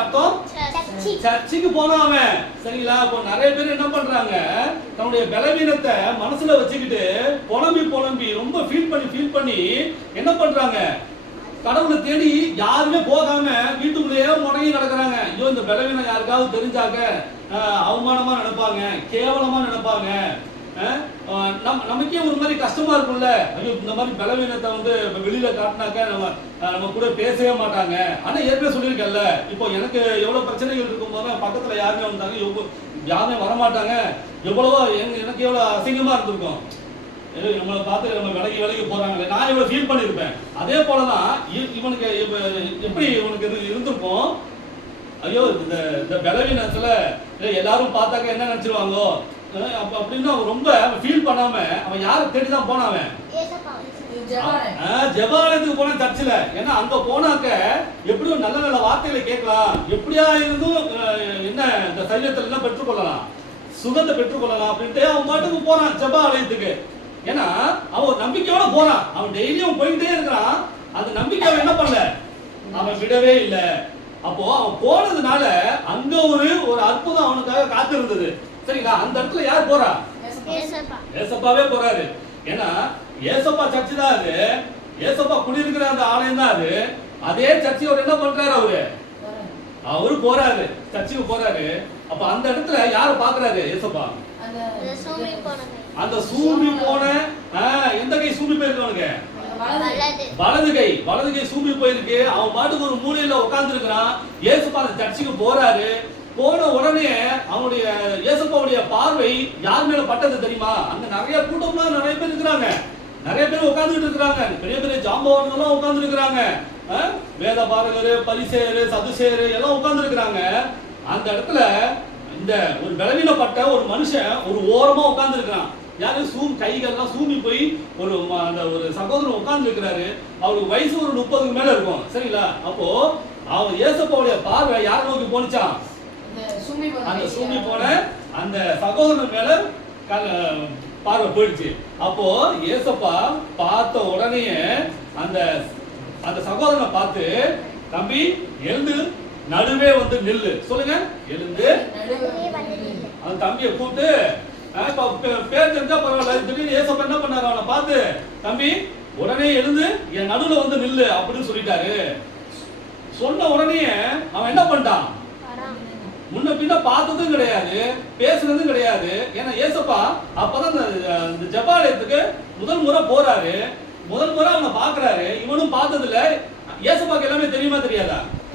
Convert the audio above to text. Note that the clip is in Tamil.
அர்த்தம்? சர்ச்சி. சர்ச்சுக்கு போனான் அவன் சரிங்களா? இப்போ நிறைய பேர் என்ன பண்றாங்க தன்னுடைய பலவீனத்தை மனசுல வச்சுக்கிட்டு புலம்பி புலம்பி ரொம்ப ஃபீல் பண்ணி ஃபீல் பண்ணி என்ன பண்றாங்க? கடவுளை தேடி யாருமே போகாம வீட்டுக்குள்ளேயே முடங்கி நடக்கிறாங்க. ஐயோ இந்த பலவீனம் யாருக்காவது தெரிஞ்சாக்க அவமானமா நினைப்பாங்க கேவலமா நினைப்பாங்க. ஆஹ், நம்ம நமக்கே ஒரு மாதிரி கஷ்டமா இருக்கும்ல. ஐயோ இந்த மாதிரி பலவீனத்தை வந்து வெளியில காட்டினாக்க நம்ம நம்ம கூட பேசவே மாட்டாங்க. ஆனா ஏற்கனவே சொல்லியிருக்கேன்ல இப்போ எனக்கு எவ்வளவு பிரச்சனைகள் இருக்கும் போது பக்கத்துல யாருமே வந்தாங்க யாருமே வரமாட்டாங்க. எவ்வளவோ எனக்கு எவ்வளவு அசிங்கமா இருந்திருக்கும். ஏய், நம்மளை பார்த்து நம்ம விலகி விலகி போறாங்களே. நான் இவ்வளவு ஃபீல் பண்ணியிருப்பேன். அதே போலதான் இ- இவனுக்கு இப்ப எப்படி இவனுக்கு இது இருந்திருக்கும்? ஐயோ இந்த இந்த பலவீனத்துல ஏய், எல்லாரும் பார்த்தாக்க என்ன நினைச்சிருவாங்கோ? அப்ப அப்படின்னு அவன் ரொம்ப ஃபீல் பண்ணாம அவன் யாரை தேடி தான் போனான் அவன்? ஜெபாலயத்துக்கு போன சர்ச்சில். ஏன்னா அங்க போனாக்க எப்படியும் நல்ல நல்ல வார்த்தைகளை கேட்கலாம். எப்படியா இருந்தும் என்ன இந்த சரீரத்துல எல்லாம் பெற்றுக்கொள்ளலாம் சுகத்தை பெற்றுக்கொள்ளலாம் அப்படின்ட்டு அவன் பாட்டுக்கு போறான் ஜெபாலயத்துக்கு ஏன்னா அவன் நம்பிக்கையோட போறான். அவன் டெய்லியும் போயிட்டே இருக்கிறான். அந்த நம்பிக்கை அவன் என்ன பண்ணல? அவன் விடவே இல்லை. அப்போ அவன் போனதுனால அங்க ஒரு ஒரு அற்புதம் அவனுக்காக காத்திருந்தது. சரிங்களா? அந்த இடத்துல யார் போறா? ஏசப்பா. ஏசப்பாவே போறாரு. ஏன்னா ஏசப்பா சர்ச்சு தான் அது. ஏசப்பா குடியிருக்கிற அந்த ஆலயம் தான் அது. அதே சர்ச்சையோட என்ன பண்றாரு அவரு? அவரு போறாரு. சர்ச்சுக்கு போறாரு. அப்ப அந்த இடத்துல யார பாக்குறாரு ஏசப்பா? சூமி அந்த சூம்பி போன எந்த கை சூம்பி போயிருக்கு அவனுக்கு? வலது வலது கை. வலது கை சூம்பி போயிருக்கு. அவன் பாட்டுக்கு ஒரு மூலையில உட்கார்ந்துருக்கிறான். ஏசப்பா அந்த சர்ச்சுக்கு போறாரு. போன உடனே அவனுடைய இயேசப்பாவுடைய பார்வை யார் மேல பட்டது தெரியுமா? அங்க நிறைய கூட்டம்லாம் நிறைய பேர் இருக்கிறாங்க. நிறைய பேர் உட்கார்ந்துட்டு இருக்கிறாங்க. பெரிய பெரிய ஜாம்பவான்களும் உட்கார்ந்து இருக்கிறாங்க. வேத பாரகரு பரிசேரு சதுசேரு எல்லாம் உட்கார்ந்து இருக்கிறாங்க. அந்த இடத்துல இந்த ஒரு பலவீனப்பட்ட ஒரு மனுஷன் ஒரு ஓரமா உட்கார்ந்து இருக்கிறான். யாரு? சூம் கைகள்லாம் சூமி போய் ஒரு ம- அந்த ஒரு சகோதரன் உட்கார்ந்து இருக்கிறாரு. அவருக்கு வயசு ஒரு முப்பதுக்கு மேல இருக்கும். சரிங்களா? அப்போ அவன் ஏசப்பாவுடைய பார்வை யாரை நோக்கி போனிச்சான் அந்த சூமி போன அந்த சகோதரன் மேல பார்வை போயிடுச்சு. அப்போ ஏசப்பா பார்த்த உடனே அந்த அந்த சகோதரனை பார்த்து தம்பி எழுந்து நடுவே வந்து நில்லு. சொல்லுங்க. எழுந்து. அந்த தம்பியை கூப்பிட்டு பேர் தெரிஞ்சா பரவாயில்ல. திடீர்னு ஏசப்பா என்ன பண்ணாரு? அவனை பார்த்து தம்பி உடனே எழுந்து என் நடுவுல வந்து நில்லு. அப்படின்னு சொல்லிட்டாரு. சொன்ன உடனே அவன் என்ன பண்ணிட்டான். முன்ன பின்ன பார்த்ததும் கிடையாது பேசுனதும் கிடையாது. ஏன்னா ஏசப்பா அப்பதான் இந்த இந்த முதல் முறை போறாரு. முதல் முறை அவனை பாக்குறாரு இவனும் பார்த்ததுல ஏசப்பாக்கு எல்லாமே தெரியுமா தெரியாதா?